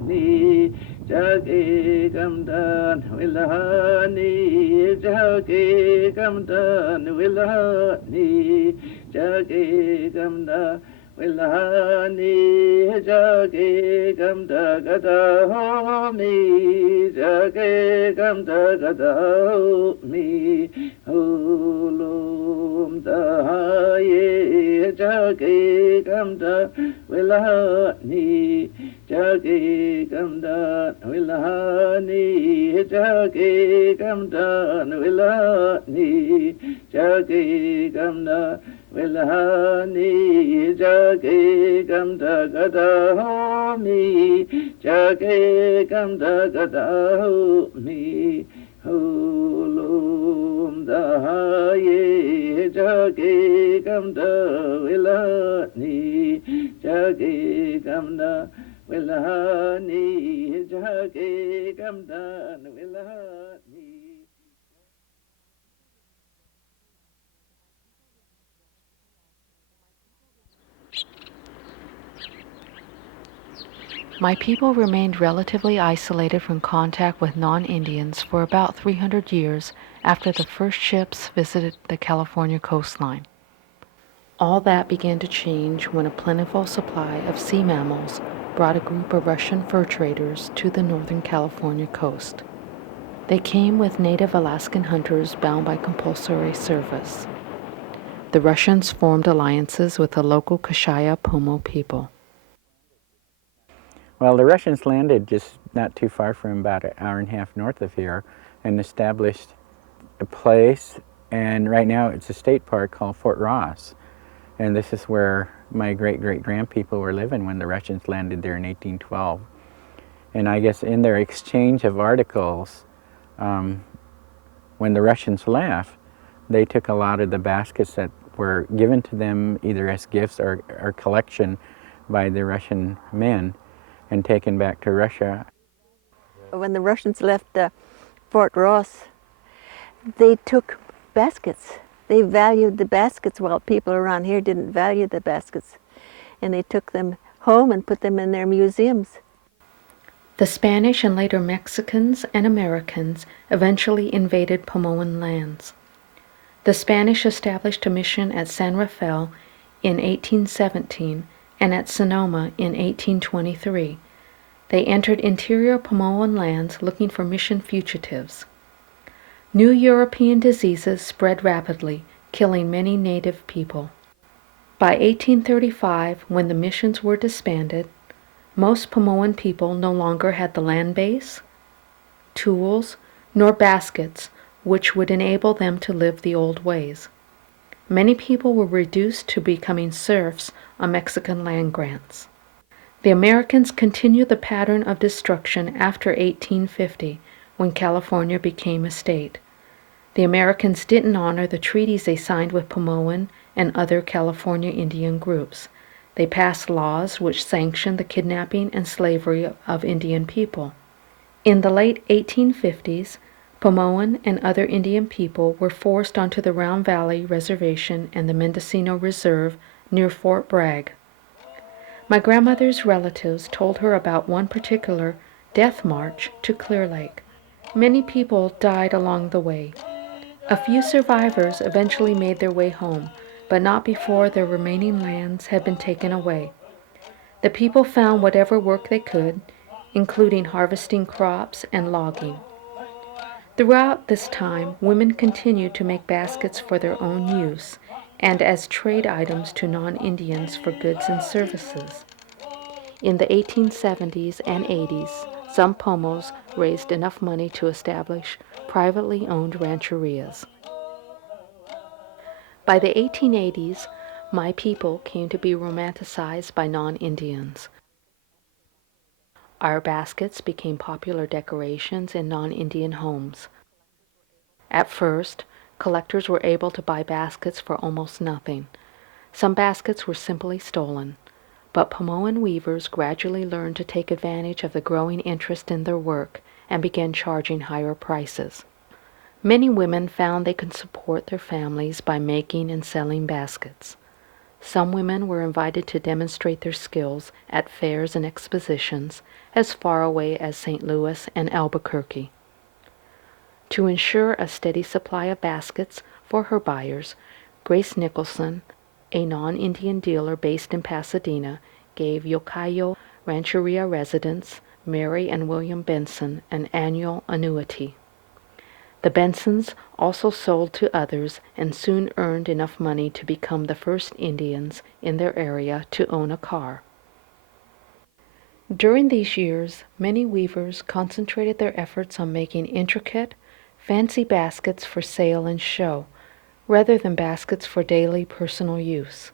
Wilahani, Jagi Gamdan, Wilahani, Jagi Gamdan, Wilahani, Jagi Gamdan. Wilahani jage gamda gada ho mi jage gamda gada ho mi hulum da ye jage gamda wilahani jage gamda wilahani jage gamda wilahani jage gamda Wilahani jage gamda gada ho mi jage gamda gada ho mi hulum da ye jage gamda wilahani jage gamda wilahani jage gamda wilahani. My people remained relatively isolated from contact with non-Indians for about 300 years after the first ships visited the California coastline. All that began to change when a plentiful supply of sea mammals brought a group of Russian fur traders to the northern California coast. They came with native Alaskan hunters bound by compulsory service. The Russians formed alliances with the local Kashaya Pomo people. Well, the Russians landed just not too far from about an hour and a half north of here and established a place, and right now it's a state park called Fort Ross. And this is where my great-great-grandpeople were living when the Russians landed there in 1812. And I guess in their exchange of articles, when the Russians left, they took a lot of the baskets that were given to them either as gifts or collection by the Russian men and taken back to Russia. When the Russians left Fort Ross, they took baskets. They valued the baskets while people around here didn't value the baskets. And they took them home and put them in their museums. The Spanish and later Mexicans and Americans eventually invaded Pomoan lands. The Spanish established a mission at San Rafael in 1817 and at Sonoma in 1823. They entered interior Pomoan lands looking for mission fugitives. New European diseases spread rapidly, killing many native people. By 1835, when the missions were disbanded, most Pomoan people no longer had the land base, tools, nor baskets which would enable them to live the old ways. Many people were reduced to becoming serfs on Mexican land grants. The Americans continued the pattern of destruction after 1850, when California became a state. The Americans didn't honor the treaties they signed with Pomoan and other California Indian groups. They passed laws which sanctioned the kidnapping and slavery of Indian people. In the late 1850s, Pomoan and other Indian people were forced onto the Round Valley Reservation and the Mendocino Reserve near Fort Bragg. My grandmother's relatives told her about one particular death march to Clear Lake. Many people died along the way. A few survivors eventually made their way home, but not before their remaining lands had been taken away. The people found whatever work they could, including harvesting crops and logging. Throughout this time, women continued to make baskets for their own use and as trade items to non-Indians for goods and services. In the 1870s and 80s, some Pomos raised enough money to establish privately owned rancherias. By the 1880s, my people came to be romanticized by non-Indians. Our baskets became popular decorations in non-Indian homes. At first, collectors were able to buy baskets for almost nothing. Some baskets were simply stolen, but Pomoan weavers gradually learned to take advantage of the growing interest in their work and began charging higher prices. Many women found they could support their families by making and selling baskets. Some women were invited to demonstrate their skills at fairs and expositions as far away as St. Louis and Albuquerque. To ensure a steady supply of baskets for her buyers, Grace Nicholson, a non-Indian dealer based in Pasadena, gave Yokayo Rancheria residents Mary and William Benson an annual annuity. The Bensons also sold to others and soon earned enough money to become the first Indians in their area to own a car. During these years, many weavers concentrated their efforts on making intricate, fancy baskets for sale and show, rather than baskets for daily personal use.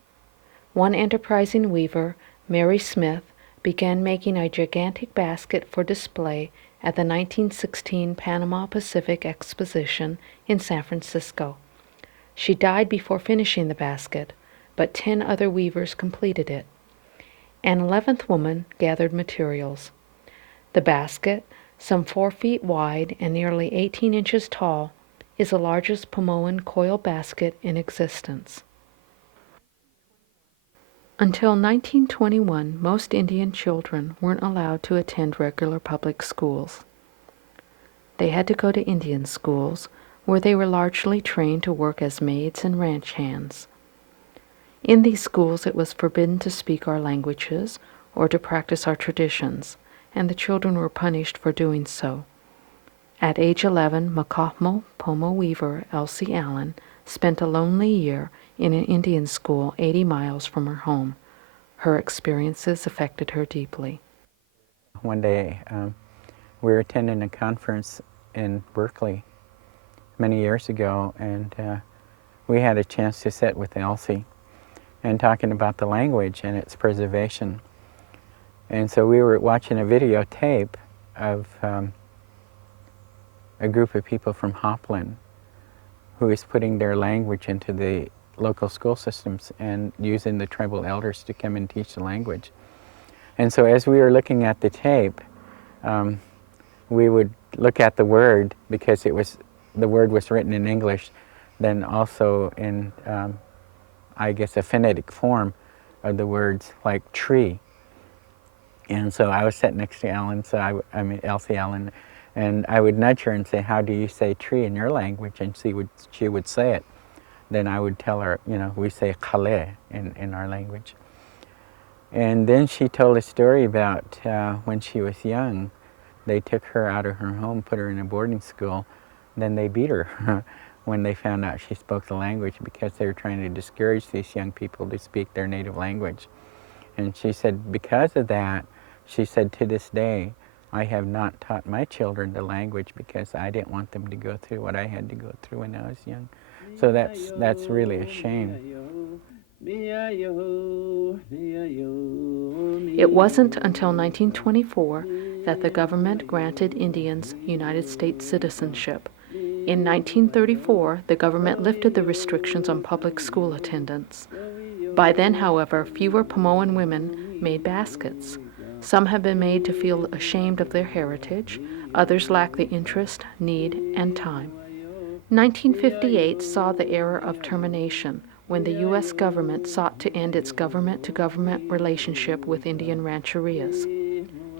One enterprising weaver, Mary Smith, began making a gigantic basket for display at the 1916 Panama Pacific Exposition in San Francisco. She died before finishing the basket, but 10 other weavers completed it. An 11th woman gathered materials. The basket, some 4 feet wide and nearly 18 inches tall, is the largest Pomoan coil basket in existence. Until 1921, most Indian children weren't allowed to attend regular public schools. They had to go to Indian schools, where they were largely trained to work as maids and ranch hands. In these schools, it was forbidden to speak our languages or to practice our traditions, and the children were punished for doing so. At age 11, Makahmo Pomo weaver Elsie Allen spent a lonely year in an Indian school 80 miles from her home. Her experiences affected her deeply. One day, we were attending a conference in Berkeley many years ago, and we had a chance to sit with Elsie and talking about the language and its preservation. And so we were watching a videotape of a group of people from Hopland who is putting their language into the local school systems and using the tribal elders to come and teach the language. And so as we were looking at the tape, we would look at the word because the word was written in English, then also in, I guess, a phonetic form of the words like tree. And so I was sitting next to Ellen, Elsie Allen, and I would nudge her and say, "How do you say tree in your language?" And she would say it. Then I would tell her, we say kale in our language. And then she told a story about when she was young, they took her out of her home, put her in a boarding school, then they beat her when they found out she spoke the language because they were trying to discourage these young people to speak their native language. And she said because of that, she said to this day, I have not taught my children the language because I didn't want them to go through what I had to go through when I was young. So that's really a shame. It wasn't until 1924 that the government granted Indians United States citizenship. In 1934, the government lifted the restrictions on public school attendance. By then, however, fewer Pomoan women made baskets. Some have been made to feel ashamed of their heritage, others lack the interest, need, and time. 1958 saw the era of termination, when the U.S. government sought to end its government-to-government relationship with Indian rancherias.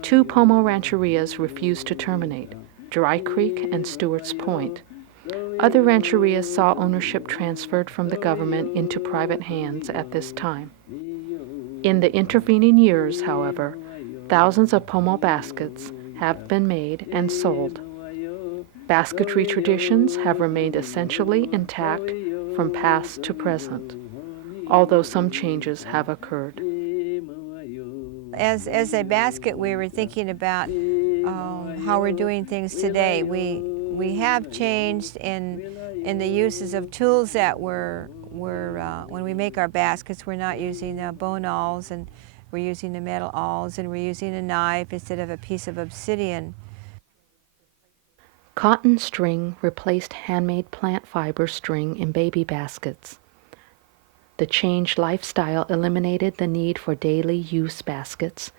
2 Pomo rancherias refused to terminate, Dry Creek and Stewart's Point. Other rancherias saw ownership transferred from the government into private hands at this time. In the intervening years, however, thousands of Pomo baskets have been made and sold. Basketry traditions have remained essentially intact from past to present, although some changes have occurred. As a basket weaver, thinking about how we're doing things today, we have changed in the uses of tools that when we make our baskets, we're not using bone awls, and we're using the metal awls, and we're using a knife instead of a piece of obsidian. Cotton string replaced handmade plant fiber string in baby baskets. The changed lifestyle eliminated the need for daily use baskets,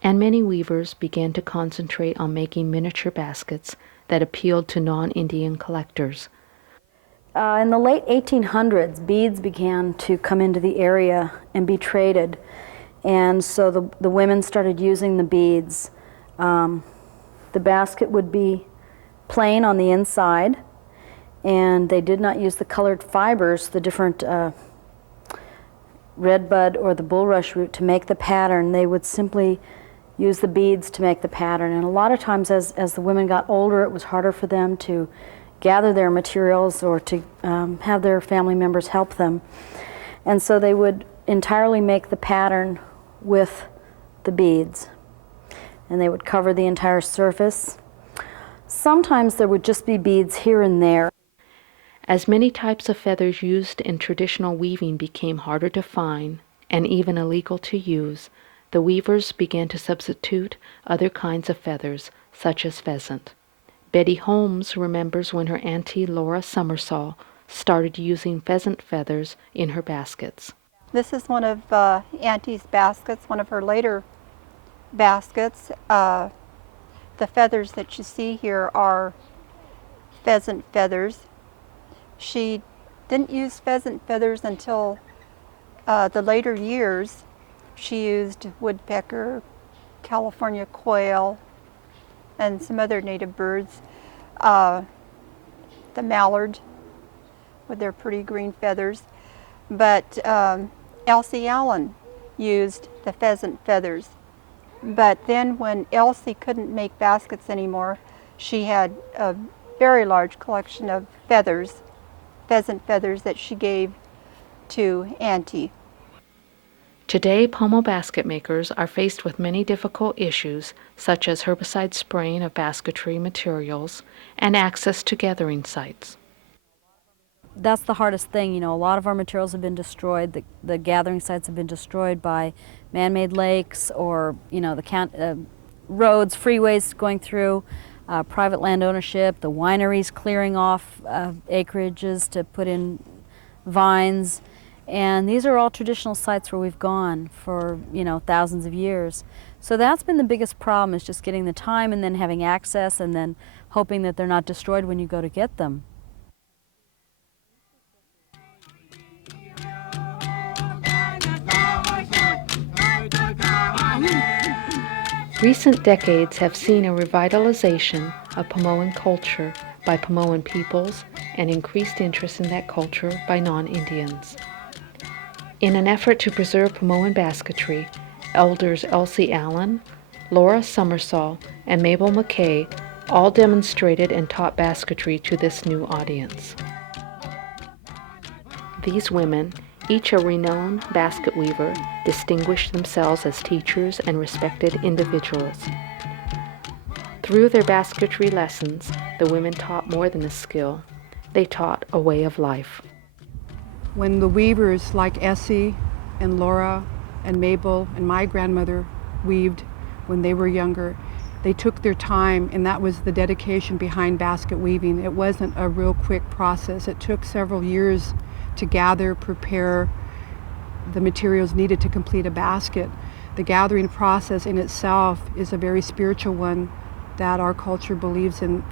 and many weavers began to concentrate on making miniature baskets that appealed to non-Indian collectors. In the late 1800s, beads began to come into the area and be traded. And so the women started using the beads. The basket would be plain on the inside, and they did not use the colored fibers, the different redbud or the bulrush root, to make the pattern. They would simply use the beads to make the pattern. And a lot of times as the women got older, it was harder for them to gather their materials or to have their family members help them. And so they would entirely make the pattern with the beads. And they would cover the entire surface. Sometimes there would just be beads here and there. As many types of feathers used in traditional weaving became harder to find and even illegal to use, the weavers began to substitute other kinds of feathers, such as pheasant. Betty Holmes remembers when her auntie Laura Summersall started using pheasant feathers in her baskets. This is one of Auntie's baskets, one of her later baskets. The feathers that you see here are pheasant feathers. She didn't use pheasant feathers until the later years. She used woodpecker, California quail, and some other native birds. The mallard with their pretty green feathers. But Elsie Allen used the pheasant feathers. But then when Elsie couldn't make baskets anymore, she had a very large collection of feathers, pheasant feathers, that she gave to Auntie. Today, Pomo basket makers are faced with many difficult issues, such as herbicide spraying of basketry materials and access to gathering sites. That's the hardest thing. You know, a lot of our materials have been destroyed. The gathering sites have been destroyed by man-made lakes or, you know, the roads, freeways going through, private land ownership, the wineries clearing off acreages to put in vines. And these are all traditional sites where we've gone for, you know, thousands of years. So that's been the biggest problem, is just getting the time and then having access and then hoping that they're not destroyed when you go to get them. Recent decades have seen a revitalization of Pomoan culture by Pomoan peoples and increased interest in that culture by non-Indians. In an effort to preserve Pomoan basketry, elders Elsie Allen, Laura Summersall, and Mabel McKay all demonstrated and taught basketry to this new audience. These women, each a renowned basket weaver, distinguished themselves as teachers and respected individuals. Through their basketry lessons, the women taught more than a skill. They taught a way of life. When the weavers like Essie and Laura and Mabel and my grandmother weaved when they were younger, they took their time, and that was the dedication behind basket weaving. It wasn't a real quick process. It took several years to gather, prepare the materials needed to complete a basket. The gathering process in itself is a very spiritual one that our culture believes in.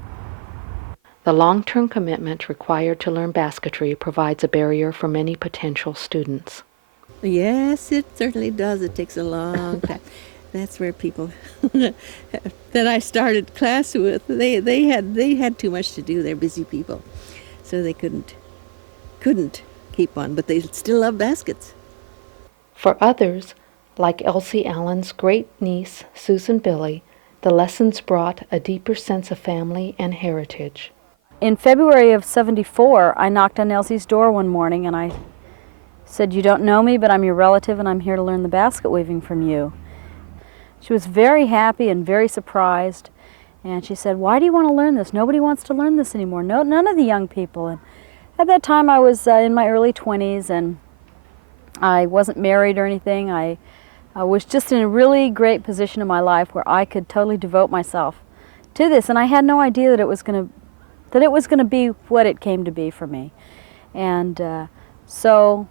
The long-term commitment required to learn basketry provides a barrier for many potential students. Yes, it certainly does. It takes a long time. That's where people that I started class with, they had too much to do. They're busy people, so they couldn't keep on, but they still love baskets. For others, like Elsie Allen's great-niece Susan Billy, the lessons brought a deeper sense of family and heritage. In February of '74, I knocked on Elsie's door one morning and I said, "You don't know me, but I'm your relative and I'm here to learn the basket weaving from you." She was very happy and very surprised, and she said, "Why do you want to learn this? Nobody wants to learn this anymore. No, none of the young people." And at that time I was in my early 20s and I wasn't married or anything. I was just in a really great position in my life where I could totally devote myself to this, and I had no idea that it was going to be what it came to be for me. And so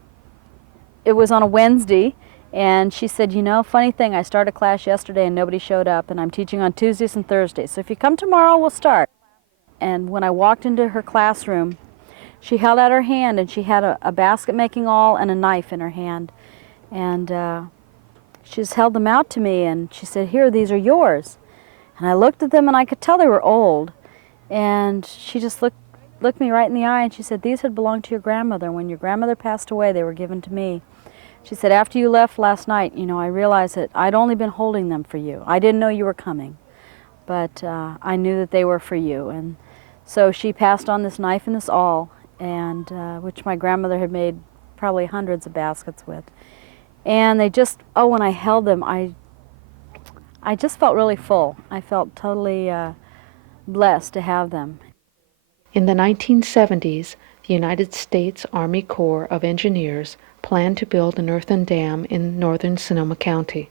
it was on a Wednesday, and she said, "You know, funny thing, I started class yesterday and nobody showed up, and I'm teaching on Tuesdays and Thursdays, so if you come tomorrow, we'll start." And when I walked into her classroom, she held out her hand, and she had a basket-making awl and a knife in her hand. And she just held them out to me, and she said, "Here, these are yours." And I looked at them, and I could tell they were old. And she just looked me right in the eye, and she said, "These had belonged to your grandmother. When your grandmother passed away, they were given to me." She said, "After you left last night, you know, I realized that I'd only been holding them for you. I didn't know you were coming, but I knew that they were for you." And so she passed on this knife and this awl, and which my grandmother had made probably hundreds of baskets with. And they just, oh, when I held them, I just felt really full. I felt totally blessed to have them. In the 1970s, the United States Army Corps of Engineers planned to build an earthen dam in northern Sonoma County.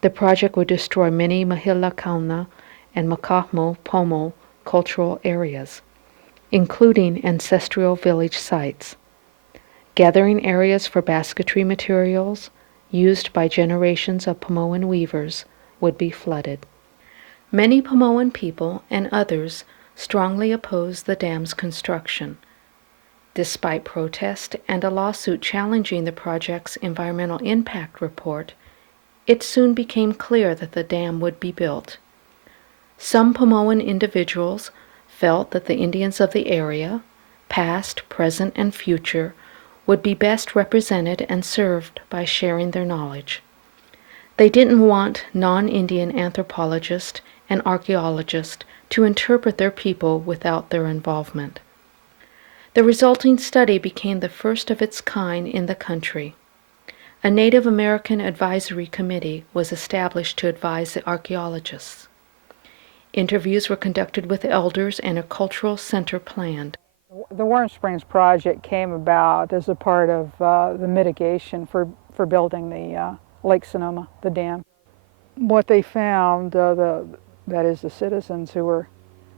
The project would destroy many Mahilakauna and Makahmo Pomo cultural areas, including ancestral village sites, gathering areas for basketry materials used by generations of Pomoan weavers would be flooded. Many Pomoan people and others strongly opposed the dam's construction. Despite protest and a lawsuit challenging the project's environmental impact report, it soon became clear that the dam would be built. Some Pomoan individuals felt that the Indians of the area, past, present, and future, would be best represented and served by sharing their knowledge. They didn't want non-Indian anthropologists and archaeologists to interpret their people without their involvement. The resulting study became the first of its kind in the country. A Native American advisory committee was established to advise the archaeologists. Interviews were conducted with elders and a cultural center planned. The Warm Springs project came about as a part of the mitigation for building the Lake Sonoma, the dam. What they found, that is the citizens who were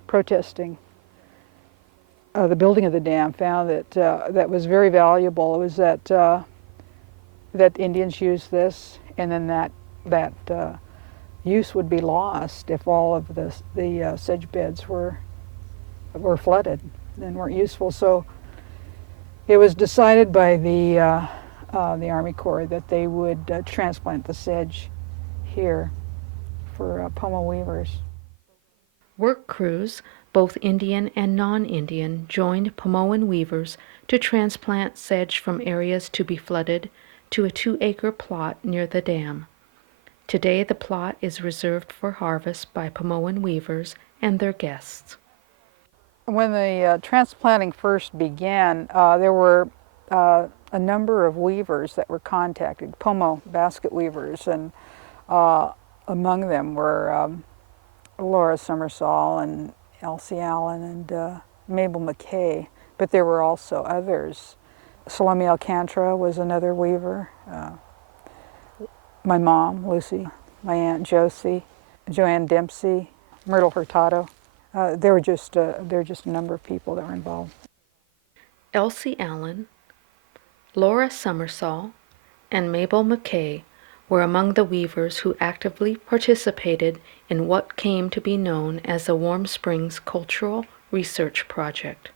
protesting the building of the dam, found that that was very valuable. It was that that Indians used this, and then that use would be lost if all of the sedge beds were flooded and weren't useful. So it was decided by the Army Corps that they would transplant the sedge here for Pomo weavers. Work crews, both Indian and non-Indian, joined Pomoan weavers to transplant sedge from areas to be flooded to a 2-acre plot near the dam. Today the plot is reserved for harvest by Pomoan weavers and their guests. When the transplanting first began, there were a number of weavers that were contacted, Pomo Basketweavers, and among them were Laura Summersall and Elsie Allen and Mabel McKay, but there were also others. Salome Alcantara was another weaver. My mom, Lucy, my aunt Josie, Joanne Dempsey, Myrtle Hurtado. There were just a number of people that were involved. Elsie Allen, Laura Summersall, and Mabel McKay were among the weavers who actively participated in what came to be known as the Warm Springs Cultural Research Project.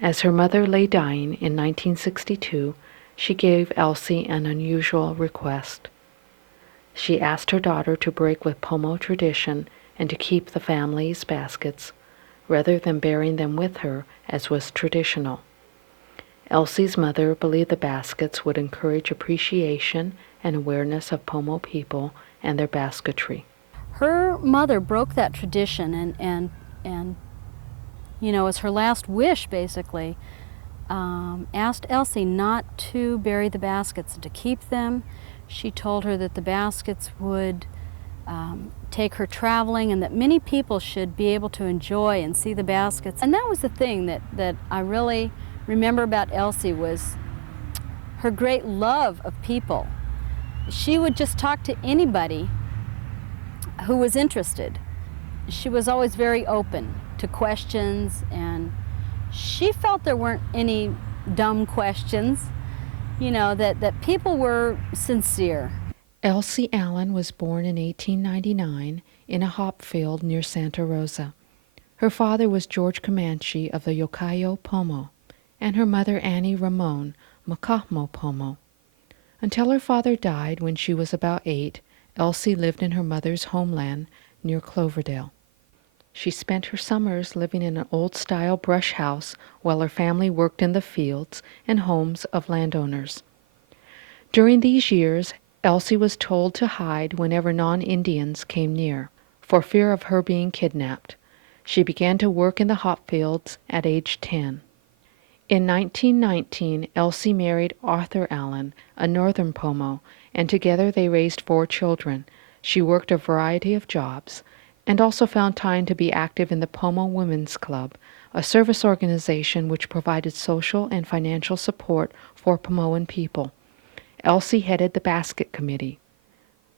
As her mother lay dying in 1962, she gave Elsie an unusual request. She asked her daughter to break with Pomo tradition and to keep the family's baskets, rather than burying them with her as was traditional. Elsie's mother believed the baskets would encourage appreciation and awareness of Pomo people and their basketry. Her mother broke that tradition and you know, as her last wish, basically, asked Elsie not to bury the baskets and to keep them. She told her that the baskets would take her traveling and that many people should be able to enjoy and see the baskets. And that was the thing that I really remember about Elsie, was her great love of people. She would just talk to anybody who was interested. She was always very open to questions, and she felt there weren't any dumb questions. you know, that people were sincere. Elsie Allen was born in 1899 in a hop field near Santa Rosa. Her father was George Comanche of the Yokayo Pomo, and her mother Annie Ramon Makahmo Pomo. Until her father died when she was about 8, Elsie lived in her mother's homeland near Cloverdale. She spent her summers living in an old-style brush house while her family worked in the fields and homes of landowners. During these years, Elsie was told to hide whenever non-Indians came near, for fear of her being kidnapped. She began to work in the hop fields at age 10. In 1919, Elsie married Arthur Allen, a northern Pomo, and together they raised 4 children. She worked a variety of jobs, and also found time to be active in the Pomo Women's Club, a service organization which provided social and financial support for Pomoan people. Elsie headed the basket committee.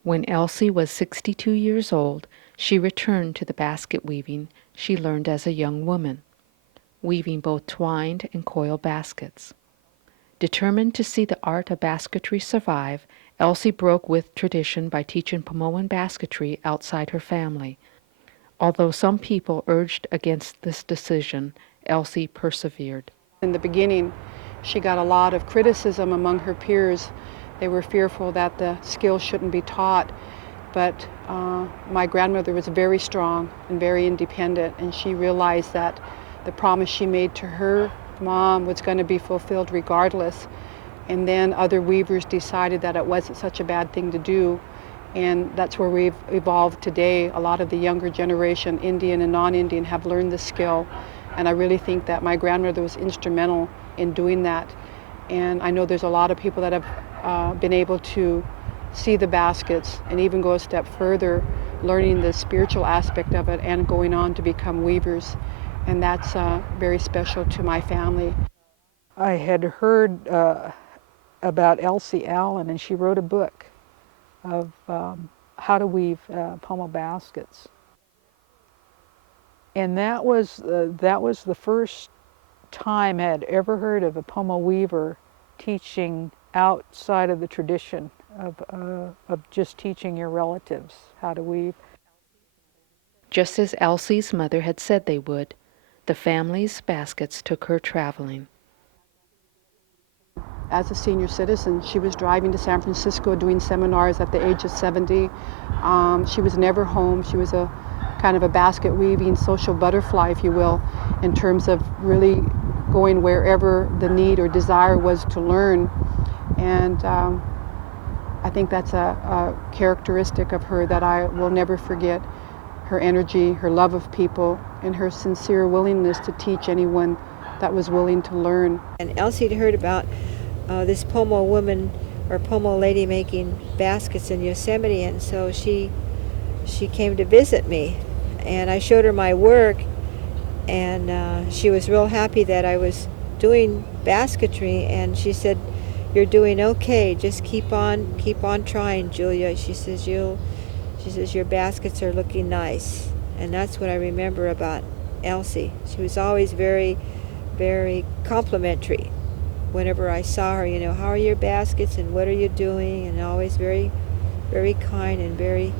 When Elsie was 62 years old, she returned to the basket weaving she learned as a young woman, weaving both twined and coil baskets. Determined to see the art of basketry survive, Elsie broke with tradition by teaching Pomoan basketry outside her family. Although some people urged against this decision, Elsie persevered. In the beginning, she got a lot of criticism among her peers. They were fearful that the skill shouldn't be taught, but my grandmother was very strong and very independent, and she realized that the promise she made to her mom was going to be fulfilled regardless. And then other weavers decided that it wasn't such a bad thing to do, and that's where we've evolved today. A lot of the younger generation, Indian and non-Indian, have learned the skill, and I really think that my grandmother was instrumental in doing that. And I know there's a lot of people that have been able to see the baskets and even go a step further, learning the spiritual aspect of it and going on to become weavers. And that's very special to my family. I had heard about Elsie Allen, and she wrote a book of how to weave Pomo baskets. And that was the first time I had ever heard of a Pomo weaver teaching outside of the tradition of just teaching your relatives how to weave. Just as Elsie's mother had said they would, the family's baskets took her traveling. As a senior citizen, she was driving to San Francisco doing seminars at the age of 70. She was never home. She was a kind of a basket weaving social butterfly, if you will, in terms of really going wherever the need or desire was to learn. And I think that's a characteristic of her that I will never forget. Her energy, her love of people, and her sincere willingness to teach anyone that was willing to learn. And Elsie had heard about this Pomo woman or Pomo lady making baskets in Yosemite, and so she came to visit me, and I showed her my work, and she was real happy that I was doing basketry, and she said, "You're doing okay. Just keep on trying, Julia." She says your baskets are looking nice. And that's what I remember about Elsie. She was always very, very complimentary. Whenever I saw her, how are your baskets and what are you doing? And always very, very kind and very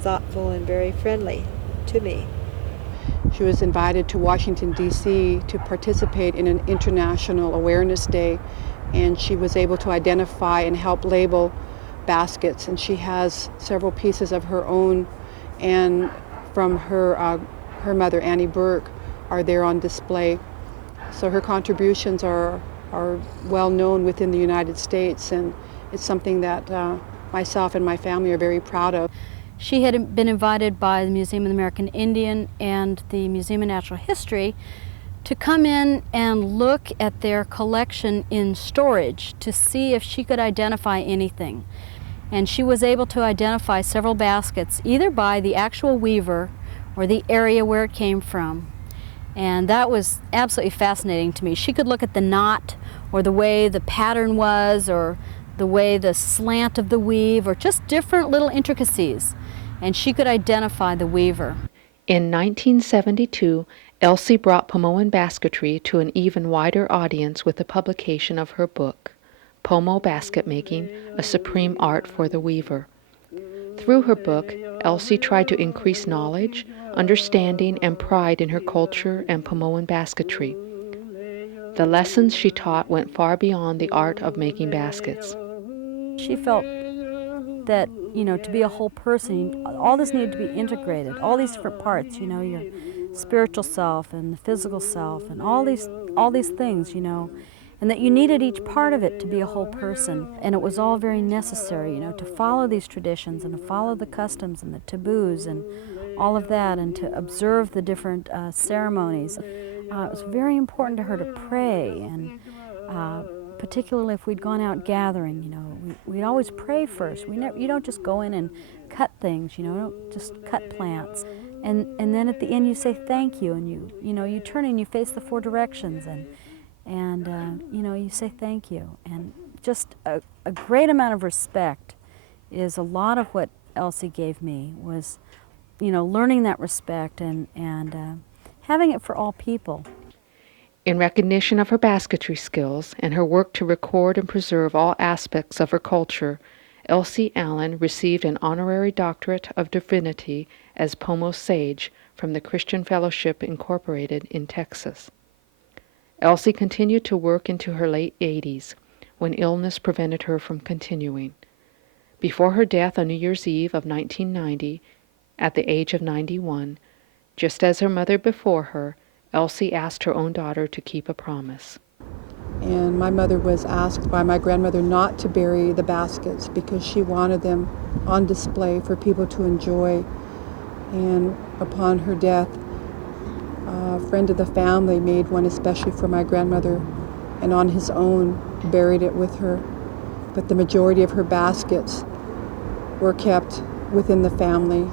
thoughtful and very friendly to me. She was invited to Washington, D.C. to participate in an International Awareness Day, and she was able to identify and help label baskets, and she has several pieces of her own, and from her mother, Annie Burke, are there on display. So her contributions are well known within the United States, and it's something that myself and my family are very proud of. She had been invited by the Museum of the American Indian and the Museum of Natural History to come in and look at their collection in storage to see if she could identify anything. And she was able to identify several baskets, either by the actual weaver or the area where it came from. And that was absolutely fascinating to me. She could look at the knot or the way the pattern was or the way the slant of the weave or just different little intricacies. And she could identify the weaver. In 1972, Elsie brought Pomoan basketry to an even wider audience with the publication of her book, Pomo Basket Making, a Supreme Art for the Weaver. Through her book, Elsie tried to increase knowledge, understanding, and pride in her culture and Pomoan basketry. The lessons she taught went far beyond the art of making baskets. She felt that, to be a whole person, all this needed to be integrated, all these different parts, your spiritual self and the physical self and all these things, and that you needed each part of it to be a whole person. And it was all very necessary, to follow these traditions and to follow the customs and the taboos and all of that, and to observe the different ceremonies. It was very important to her to pray, and particularly if we'd gone out gathering, we'd always pray first. You don't just go in and cut things, you don't just cut plants. And then at the end you say thank you, and you turn and you face the 4 directions, and you say thank you. And just a great amount of respect is a lot of what Elsie gave me, was, learning that respect and having it for all people. In recognition of her basketry skills and her work to record and preserve all aspects of her culture, Elsie Allen received an honorary doctorate of divinity as Pomo Sage from the Christian Fellowship Incorporated in Texas. Elsie continued to work into her late 80s, when illness prevented her from continuing. Before her death on New Year's Eve of 1990, at the age of 91, just as her mother before her, Elsie asked her own daughter to keep a promise. And my mother was asked by my grandmother not to bury the baskets because she wanted them on display for people to enjoy. And upon her death, a friend of the family made one especially for my grandmother, and on his own buried it with her. But the majority of her baskets were kept within the family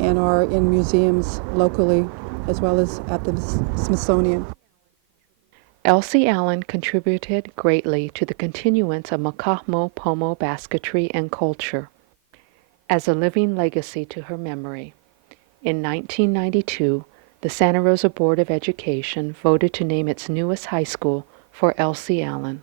and are in museums locally, as well as at the Smithsonian. Elsie Allen contributed greatly to the continuance of Makahmo Pomo basketry and culture. As a living legacy to her memory, in 1992, the Santa Rosa Board of Education voted to name its newest high school for Elsie Allen.